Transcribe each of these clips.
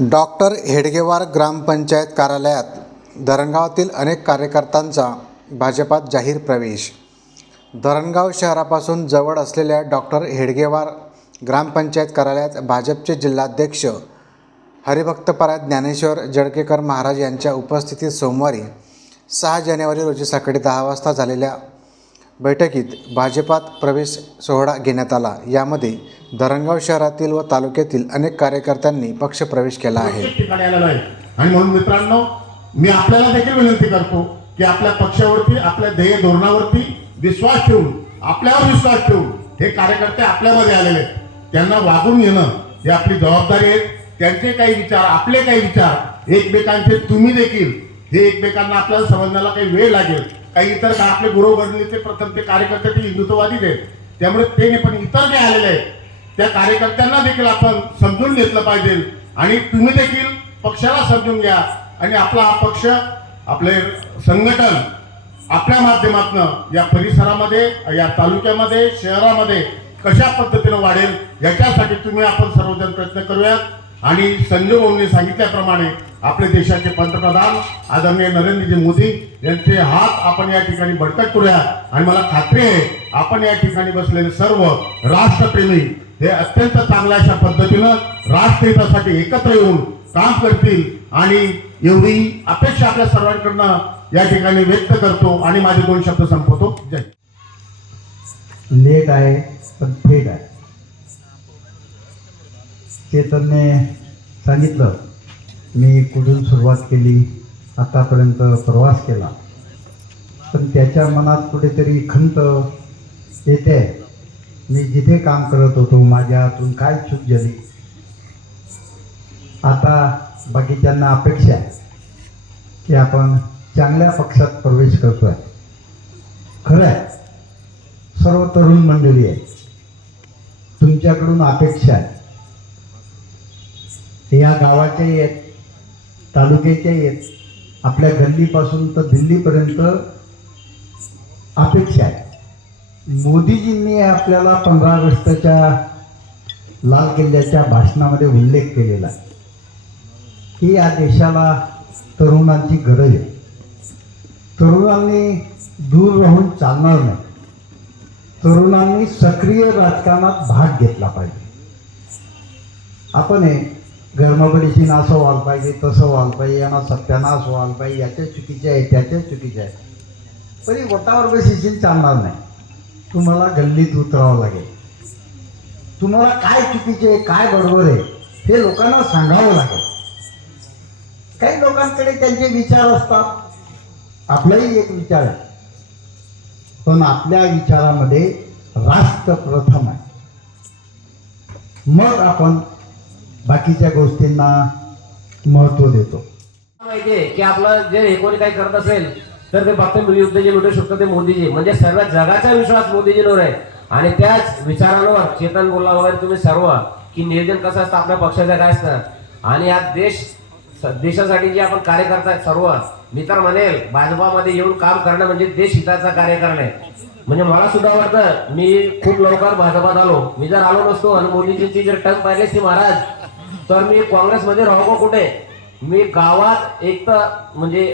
Doctor Hedgewar ग्रामपंचायत कार्यालयात धरणगावातील अनेक कार्यकर्त्यांचा भाजपात जाहीर प्रवेश. धरणगाव शहरापासून जवळ असलेल्या डॉक्टर हेडगेवार ग्रामपंचायत कार्यालयात भाजपचे जिल्हाध्यक्ष हरिभक्तपराय ज्ञानेश्वर जळकेकर महाराज यांच्या उपस्थितीत सोमवारी सहा जानेवारी रोजी सकाळी दहा वाजता झालेल्या बैठकीत भाजपात प्रवेश सोहळा घेण्यात आला. यामध्ये धरणगाव शहरातील व तालुक्यातील अनेक कार्यकर्त्यांनी पक्षप्रवेश केला आहे. आहे. आणि म्हणून मित्रांनो मी आपल्याला देखील विनंती करतो की आपल्या पक्षावरती आपल्या ध्येय धोरणावरती विश्वास ठेवून आपल्यावर विश्वास ठेवून हे कार्यकर्ते आपल्यामध्ये आलेले आहेत. त्यांना वागून घेणं ही आपली जबाबदारी आहे. त्यांचे काही विचार आपले काही विचार एकमेकांचे तुम्ही देखील हे एकमेकांना आपल्याला समजण्याला काही वेळ लागेल. काही इतर का आपले गुरुवर्णीचे प्रथम ते कार्यकर्ते ते हिंदुत्ववादीच आहेत. त्यामुळे ते नाही पण इतर जे आलेले आहेत. त्या कार्यकर्त्यांना देखील आपण समजून घेतलं पाहिजे. आणि तुम्ही देखील पक्षाला समजून घ्या. आणि आपला हा पक्ष आपले संघटन आपल्या माध्यमातून या परिसरामध्ये या तालुक्यामध्ये शहरामध्ये कशा पद्धतीनं वाढेल याच्यासाठी तुम्ही आपण सर्वजण प्रयत्न करूयात. आणि संजय भाऊंनी सांगितल्याप्रमाणे आपले देशाचे पंतप्रधान आदरणीय नरेंद्रजी मोदी यांचे हात आपण या ठिकाणी बडकट करूया आणि मला खात्री आहे आपण या ठिकाणी बसलेले सर्व राष्ट्रप्रेमी हे अत्यंत चांगल्या अशा पद्धतीनं राष्ट्रहितासाठी एकत्र येऊन काम करतील आणि एवढी अपेक्षा आपल्या सर्वांकडनं या ठिकाणी व्यक्त करतो आणि माझे दोन शब्द संपवतो. जय लेट आहे पण थेट आहे. चेतनने सांगितलं मी कुठून सुरुवात केली आतापर्यंत प्रवास केला. पण त्याच्या मनात कुठेतरी खंत येते. मी जिथे काम करत होतो माझ्या हातून काय चूक झाली? आता बाकीच्यांना अपेक्षा आहे की आपण चांगल्या पक्षात प्रवेश करतोय. खरं आहे. सर्व तरुण मंडळी आहे तुमच्याकडून अपेक्षा आहे. या गावाच्याही आहेत तालुक्याच्याही आहेत. आपल्या गल्लीपासून तर दिल्लीपर्यंत अपेक्षा आहे. मोदीजींनी आपल्याला पंधरा ऑगस्टच्या लाल किल्ल्याच्या भाषणामध्ये उल्लेख केलेला आहे की या देशाला तरुणांची गरज आहे. तरुणांनी दूर राहून चालणार नाही. तरुणांनी सक्रिय राजकारणात भाग घेतला पाहिजे. आपण हे असं व्हायला पाहिजे तसं व्हायला पाहिजे यांना सत्यानाश व्हायला पाहिजे याच्या चुकीचे आहे त्याच्या चुकीचे आहे. तरी वटावर बसीशील चालणार नाही. तुम्हाला गल्लीत उतरावं लागेल. तुम्हाला काय चुकीचे आहे काय बरोबर आहे हे लोकांना सांगावं लागेल. काही लोकांकडे त्यांचे विचार असतात. आपलाही एक विचार आहे. पण आपल्या विचारामध्ये राष्ट्र प्रथम आहे. मग आपण बाकीच्या गोष्टींना महत्त्व देतो. माहिती आहे की आपलं जे हे कोणी काही करत असेल तर ते फक्त युद्ध जे लुटू शकतो ते मोदीजी. म्हणजे सर्व जगाचा विश्वास मोदीजींवर आहे. आणि त्याच विचारांवर चेतन बोलला वगैरे तुम्ही सर्व की नियोजन कसं असतं आपल्या पक्षाचं काय असतं. आणि आज देश देशासाठी जे आपण कार्य करताय सर्व मी तर म्हणेल भाजपामध्ये येऊन काम करणं म्हणजे देश हिताचा कार्य करणे म्हणजे मला सुद्धा वाटतं मी खूप लवकर भाजपात आलो. मी जर आलो नसतो आणि मोदीजींची जर टंग पाहिली असती महाराज तर मी काँग्रेसमध्ये राहू का कुठे? मी गावात एक तर म्हणजे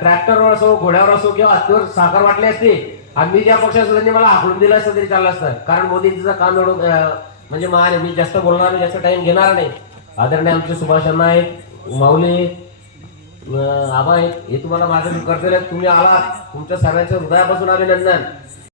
ट्रॅक्टरवर असो घोड्यावर असो किंवा हातीवर साखर वाटली असते आणि मी ज्या पक्षात त्यांनी मला हाकडून दिलं असतं तरी चाललं असतं. कारण मोदींचं काम एवढं म्हणजे महान मी जास्त बोलणार नाही जास्त टाइम घेणार नाही. आदरणीय आमचे सुभाष आहेत माऊली आबा आहेत हे तुम्हाला माझं कर्तव्य तुम्ही आलात. तुमच्या सगळ्यांच्या हृदयापासून अभिनंदन.